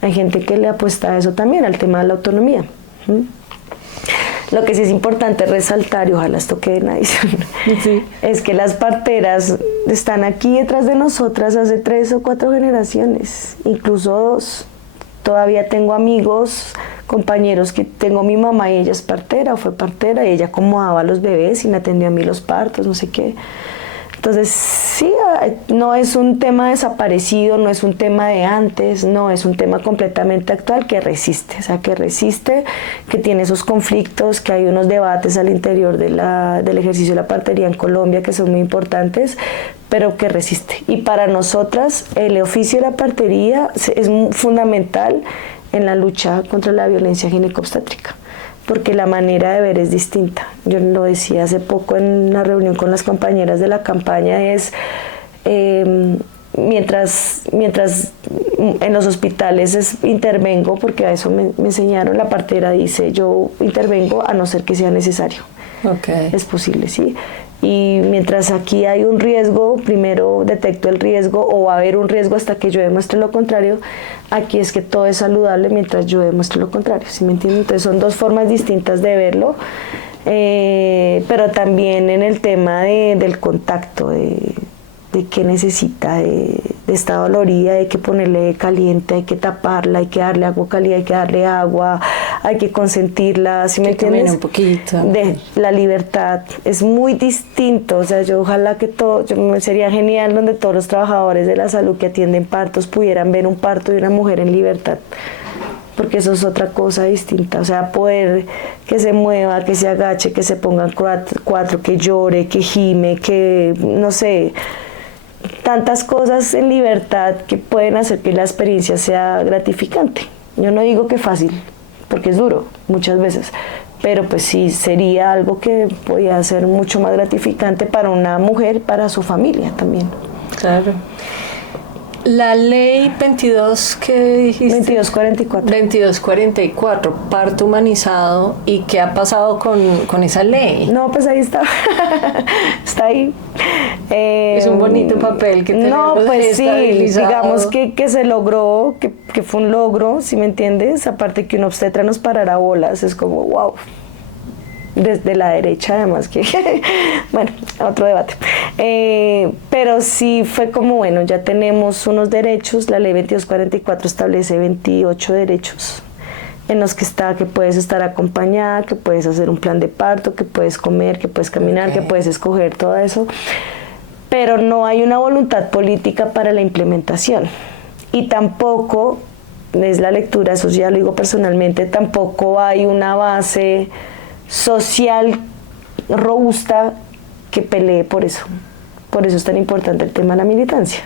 hay gente que le apuesta a eso también, al tema de la autonomía. Lo que sí es importante resaltar, y ojalá esto quede en adición, sí, es que las parteras están aquí detrás de nosotras hace 3 o 4 generaciones, incluso 2. Todavía tengo amigos, compañeros que tengo mi mamá y ella es partera o fue partera y ella acomodaba a los bebés y me atendió a mí los partos, no sé qué. Entonces sí, no es un tema desaparecido, no es un tema de antes, no, es un tema completamente actual que resiste, o sea, que tiene esos conflictos, que hay unos debates al interior del ejercicio de la partería en Colombia que son muy importantes, pero que resiste. Y para nosotras el oficio de la partería es fundamental en la lucha contra la violencia gineco-obstétrica, porque la manera de ver es distinta. Yo lo decía hace poco en una reunión con las compañeras de la campaña, es mientras en los hospitales intervengo, porque a eso me enseñaron, la partera dice, yo intervengo a no ser que sea necesario. Okay. Es posible, ¿sí? Y mientras aquí hay un riesgo, primero detecto el riesgo o va a haber un riesgo hasta que yo demuestre lo contrario, aquí es que todo es saludable mientras yo demuestre lo contrario, ¿sí me entienden? Entonces son 2 formas distintas de verlo, pero también en el tema del contacto, de qué necesita, de esta dolorida, hay que ponerle caliente, hay que taparla, hay que darle agua caliente, hay que darle agua, hay que consentirla, ¿sí me entiendes? Un poquito. De la libertad, es muy distinto, o sea, yo ojalá que sería genial donde todos los trabajadores de la salud que atienden partos pudieran ver un parto de una mujer en libertad, porque eso es otra cosa distinta, o sea, poder que se mueva, que se agache, que se pongan 4, que llore, que gime, que no sé, tantas cosas en libertad que pueden hacer que la experiencia sea gratificante. Yo no digo que fácil, porque es duro muchas veces, pero pues sí sería algo que podía ser mucho más gratificante para una mujer, para su familia también. Claro. La ley 22, ¿qué dijiste? 2244. 2244, parto humanizado. ¿Y qué ha pasado con esa ley? No, pues ahí está. Está ahí. Es un bonito papel que tenemos. No, pues sí, digamos que se logró, que fue un logro, ¿sí me entiendes? Aparte que un obstetra nos parara bolas, es como, wow. Desde la derecha además que bueno, otro debate, pero sí fue como, bueno, ya tenemos unos derechos. La ley 2244 establece 28 derechos en los que está, que puedes estar acompañada, que puedes hacer un plan de parto, que puedes comer, que puedes caminar, que puedes escoger todo eso, pero no hay una voluntad política para la implementación, y tampoco es la lectura, eso ya lo digo personalmente, tampoco hay una base social robusta que pelee por eso. Por eso es tan importante el tema de la militancia,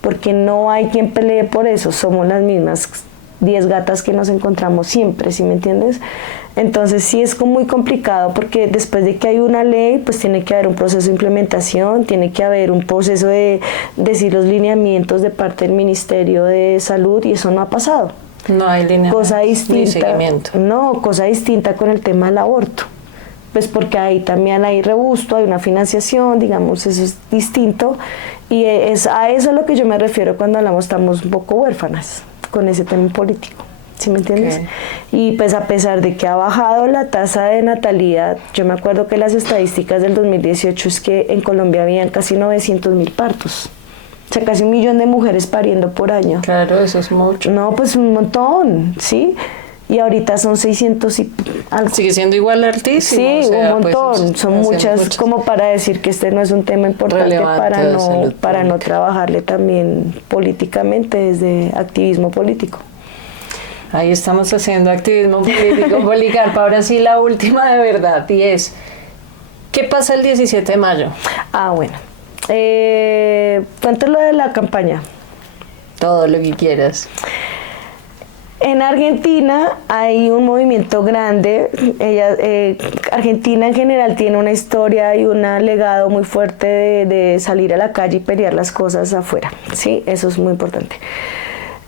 porque no hay quien pelee por eso, somos las mismas 10 gatas que nos encontramos siempre, ¿sí me entiendes? Entonces sí es muy complicado, porque después de que hay una ley, pues tiene que haber un proceso de implementación, tiene que haber un proceso de decir los lineamientos de parte del Ministerio de Salud, y eso no ha pasado. No hay lineamiento, cosa distinta, ni seguimiento. No, cosa distinta con el tema del aborto. Pues porque ahí también hay rebusto, hay una financiación, digamos, eso es distinto. Y es a eso a lo que yo me refiero cuando hablamos, estamos un poco huérfanas con ese tema político. ¿Sí me entiendes? Y pues a pesar de que ha bajado la tasa de natalidad, yo me acuerdo que las estadísticas del 2018 es que en Colombia habían casi 900.000 partos. O sea, casi 1 millón de mujeres pariendo por año. Claro, eso es mucho. No, pues un montón, ¿sí? Y ahorita son 600 y algo. Sigue siendo igual altísimo. Sí, o sea, un montón. Pues, son muchas, como para decir que este no es un tema importante para no trabajarle también políticamente desde activismo político. Ahí estamos haciendo activismo político. Policarpa, ahora sí la última de verdad, y es, ¿qué pasa el 17 de mayo? Ah, bueno. Cuéntalo de la campaña. Todo lo que quieras. En Argentina hay un movimiento grande. Argentina en general tiene una historia y un legado muy fuerte de salir a la calle y pelear las cosas afuera. Sí, eso es muy importante.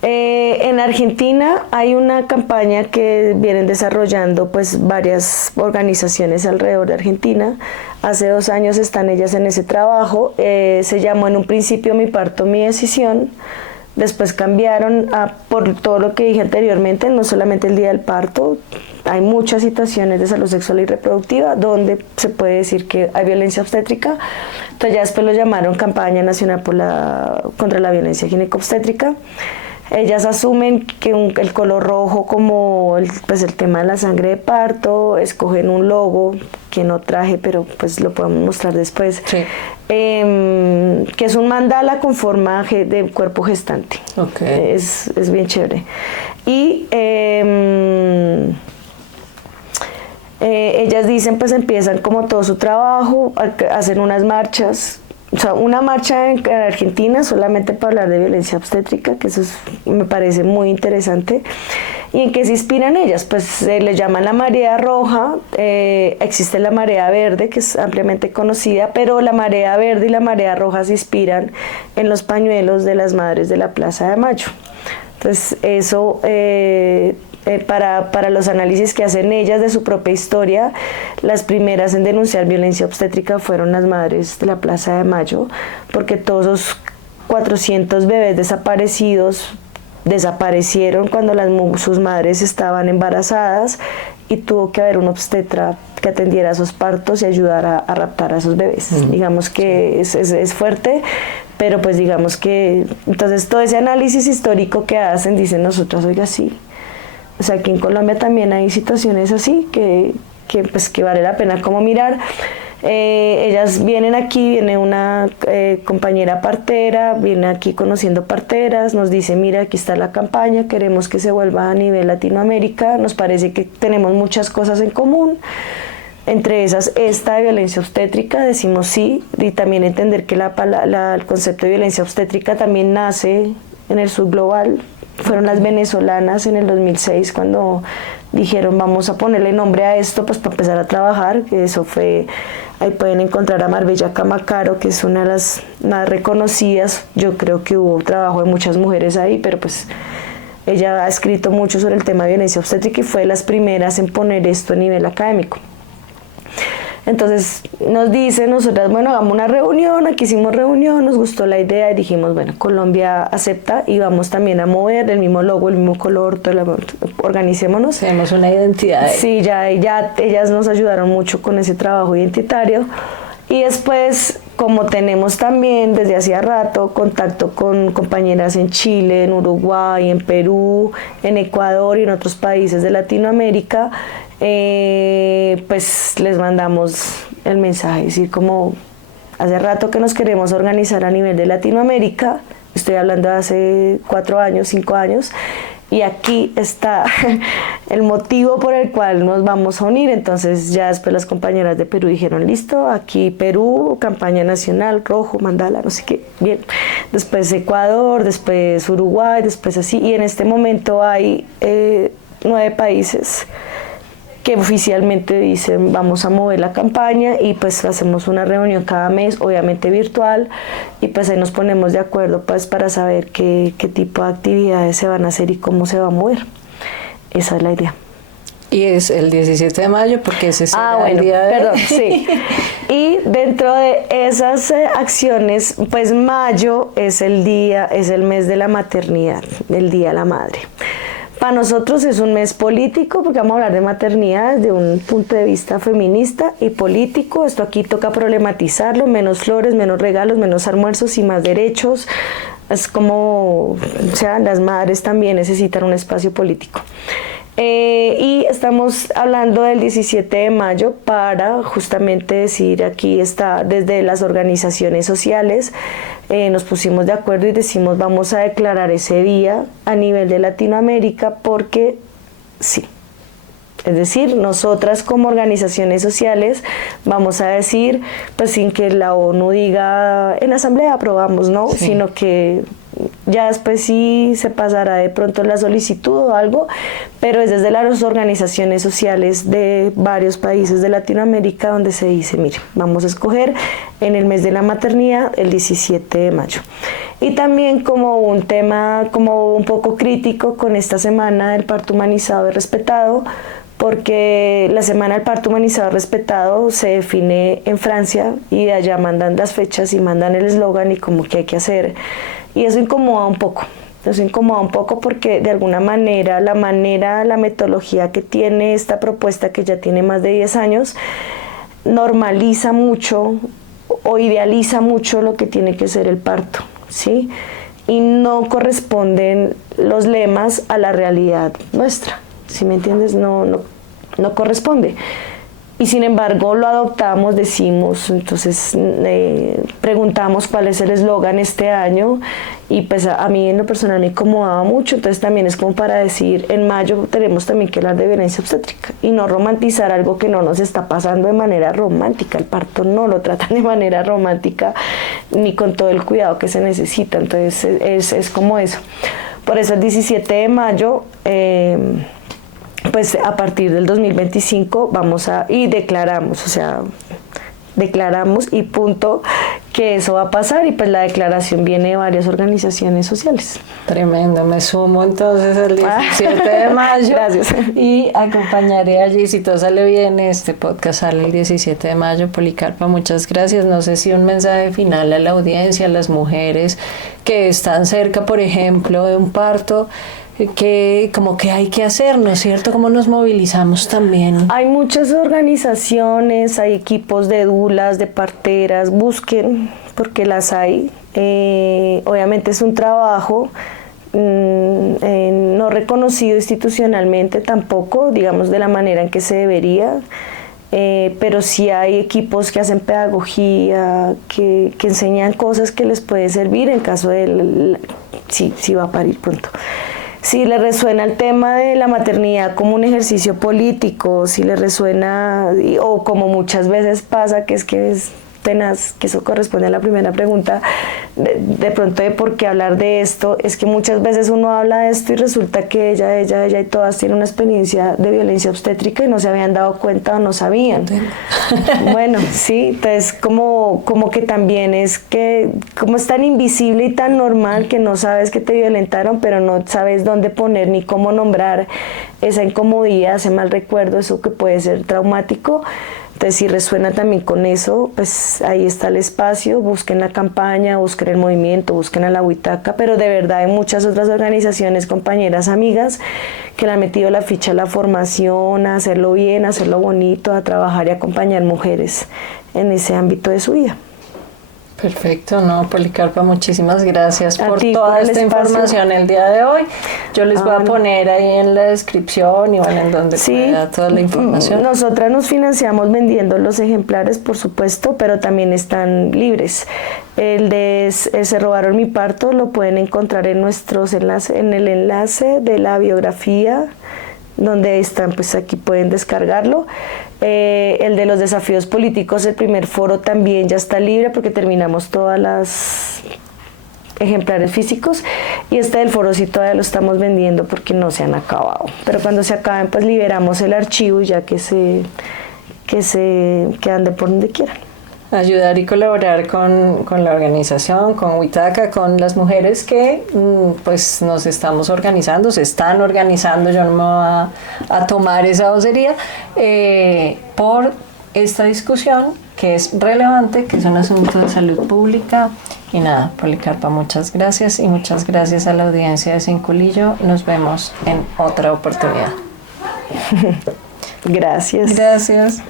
En Argentina hay una campaña que vienen desarrollando pues varias organizaciones alrededor de Argentina. Hace 2 años están ellas en ese trabajo. Se llamó en un principio Mi Parto, Mi Decisión. Después cambiaron por todo lo que dije anteriormente, no solamente el día del parto. Hay muchas situaciones de salud sexual y reproductiva donde se puede decir que hay violencia obstétrica. Entonces ya después lo llamaron Campaña Nacional contra la Violencia Gineco-Obstétrica. Ellas asumen que el color rojo como el tema de la sangre de parto, escogen un logo que no traje, pero pues lo podemos mostrar después, sí. Que es un mandala con forma de cuerpo gestante. Okay. Es bien chévere. Y ellas dicen, pues empiezan como todo su trabajo, hacen unas marchas. O sea, una marcha en Argentina solamente para hablar de violencia obstétrica, que eso me parece muy interesante. ¿Y en qué se inspiran ellas? Pues le llaman la marea roja, existe la marea verde, que es ampliamente conocida, pero la marea verde y la marea roja se inspiran en los pañuelos de las madres de la Plaza de Mayo. Entonces, eso... para los análisis que hacen ellas de su propia historia, las primeras en denunciar violencia obstétrica fueron las madres de la Plaza de Mayo, porque todos los 400 bebés desaparecieron cuando sus madres estaban embarazadas, y tuvo que haber un obstetra que atendiera esos partos y ayudara a raptar a esos bebés. Digamos que es fuerte, pero pues digamos que entonces todo ese análisis histórico que hacen, dicen nosotros, oiga, sí. O sea, aquí en Colombia también hay situaciones así que vale la pena como mirar. Ellas vienen aquí, viene una compañera partera, viene aquí conociendo parteras, nos dice, mira, aquí está la campaña, queremos que se vuelva a nivel Latinoamérica, nos parece que tenemos muchas cosas en común. Entre esas, esta de violencia obstétrica, decimos sí, y también entender que el concepto de violencia obstétrica también nace en el sur global. Fueron las venezolanas en el 2006 cuando dijeron vamos a ponerle nombre a esto, pues para empezar a trabajar, que eso fue Ahí pueden encontrar a Marbella Camacaro, que es una de las más reconocidas. Yo creo que hubo trabajo de muchas mujeres ahí, pero pues ella ha escrito mucho sobre el tema de violencia obstétrica y fue de las primeras en poner esto a nivel académico. Entonces nos dice, nosotras, bueno, hagamos una reunión, aquí hicimos reunión, nos gustó la idea y dijimos, bueno, Colombia acepta y vamos también a mover el mismo logo, el mismo color, organicémonos. Tenemos una identidad. Sí, ya ellas nos ayudaron mucho con ese trabajo identitario. Y después, como tenemos también desde hacía rato contacto con compañeras en Chile, en Uruguay, en Perú, en Ecuador y en otros países de Latinoamérica, pues les mandamos el mensaje, es decir, como hace rato que nos queremos organizar a nivel de Latinoamérica, estoy hablando de hace 4 años, 5 años, y aquí está el motivo por el cual nos vamos a unir. Entonces ya después las compañeras de Perú dijeron, listo, aquí Perú, campaña nacional, rojo, mandala, no sé qué, bien. Después Ecuador, después Uruguay, después así, y en este momento hay 9 países que oficialmente dicen vamos a mover la campaña y pues hacemos una reunión cada mes, obviamente virtual, y pues ahí nos ponemos de acuerdo pues para saber qué tipo de actividades se van a hacer y cómo se va a mover. Esa es la idea. Y es el 17 de mayo porque ese es bueno, el día de... Perdón, sí. Y dentro de esas acciones, pues mayo es el mes de la maternidad, el Día de la Madre. Para nosotros es un mes político porque vamos a hablar de maternidad desde un punto de vista feminista y político. Esto aquí toca problematizarlo, menos flores, menos regalos, menos almuerzos y más derechos. Es como, o sea, las madres también necesitan un espacio político. Y estamos hablando del 17 de mayo para justamente decir, aquí está desde las organizaciones sociales, nos pusimos de acuerdo y decimos vamos a declarar ese día a nivel de Latinoamérica porque sí. Es decir, nosotras como organizaciones sociales vamos a decir, pues sin que la ONU diga en la asamblea aprobamos, ¿no? Sí. Sino que ya después sí se pasará de pronto la solicitud o algo, pero es desde las organizaciones sociales de varios países de Latinoamérica donde se dice, mire, vamos a escoger en el mes de la maternidad el 17 de mayo. Y también como un tema como un poco crítico con esta semana del parto humanizado y respetado, porque la Semana del Parto Humanizado y Respetado se define en Francia y de allá mandan las fechas y mandan el eslogan y como que hay que hacer. Y eso incomoda un poco. Eso incomoda un poco porque de alguna manera, la metodología que tiene esta propuesta que ya tiene más de 10 años, normaliza mucho o idealiza mucho lo que tiene que ser el parto, ¿sí? Y no corresponden los lemas a la realidad nuestra. ¿Sí me entiendes? No corresponde. Y sin embargo lo adoptamos, decimos, entonces preguntamos cuál es el eslogan este año y pues a mí en lo personal me incomodaba mucho, entonces también es como para decir, en mayo tenemos también que hablar de violencia obstétrica y no romantizar algo que no nos está pasando de manera romántica, el parto no lo tratan de manera romántica ni con todo el cuidado que se necesita, entonces es como eso. Por eso el 17 de mayo... pues a partir del 2025 declaramos y punto que eso va a pasar y pues la declaración viene de varias organizaciones sociales. Tremendo, me sumo entonces el 17 de mayo. Gracias. Y acompañaré allí, si todo sale bien, este podcast sale el 17 de mayo. Policarpa, muchas gracias. No sé si un mensaje final a la audiencia, a las mujeres que están cerca, por ejemplo, de un parto, que como que hay que hacer, ¿no es cierto? ¿Cómo nos movilizamos también? Hay muchas organizaciones, hay equipos de dulas, de parteras, busquen, porque las hay. Obviamente es un trabajo no reconocido institucionalmente tampoco, digamos de la manera en que se debería, pero sí hay equipos que hacen pedagogía, que enseñan cosas que les puede servir en caso de, sí va a parir pronto. Si le resuena el tema de la maternidad como un ejercicio político, si le resuena, o como muchas veces pasa, que es tenaz, que eso corresponde a la primera pregunta, de pronto de por qué hablar de esto, es que muchas veces uno habla de esto y resulta que ella y todas tienen una experiencia de violencia obstétrica y no se habían dado cuenta o no sabían. Bueno, sí, entonces como que también es que, como es tan invisible y tan normal que no sabes que te violentaron, pero no sabes dónde poner ni cómo nombrar esa incomodidad, ese mal recuerdo, eso que puede ser traumático. Entonces, si resuena también con eso, pues ahí está el espacio, busquen la campaña, busquen el movimiento, busquen a la Huitaca, pero de verdad hay muchas otras organizaciones, compañeras, amigas, que le han metido la ficha a la formación, a hacerlo bien, a hacerlo bonito, a trabajar y acompañar mujeres en ese ámbito de su vida. Perfecto, no, Policarpa, muchísimas gracias por ti, toda por el esta espacio. información el día de hoy. Yo les voy a poner ahí en la descripción y bueno, en donde pueda toda la información. Nosotras nos financiamos vendiendo los ejemplares, por supuesto, pero también están libres. El de Se robaron mi parto lo pueden encontrar en nuestros enlaces, en el enlace de la biografía, donde están, pues aquí pueden descargarlo. El de los desafíos políticos, el primer foro también ya está libre porque terminamos todas las ejemplares físicos, y este del foro sí todavía lo estamos vendiendo porque no se han acabado, pero cuando se acaben pues liberamos el archivo ya que se quedan de por donde quieran. Ayudar y colaborar con la organización, con Huitaca, con las mujeres que pues nos estamos organizando, se están organizando, yo no me voy a tomar esa vocería, por esta discusión que es relevante, que es un asunto de salud pública. Y nada, Policarpa, muchas gracias y muchas gracias a la audiencia de Cinculillo. Nos vemos en otra oportunidad. Gracias. Gracias.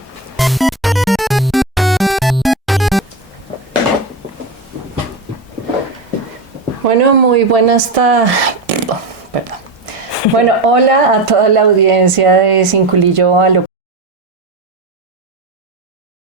Bueno, muy buenas tardes. Perdón. Bueno, hola a toda la audiencia de Cinculillo a lo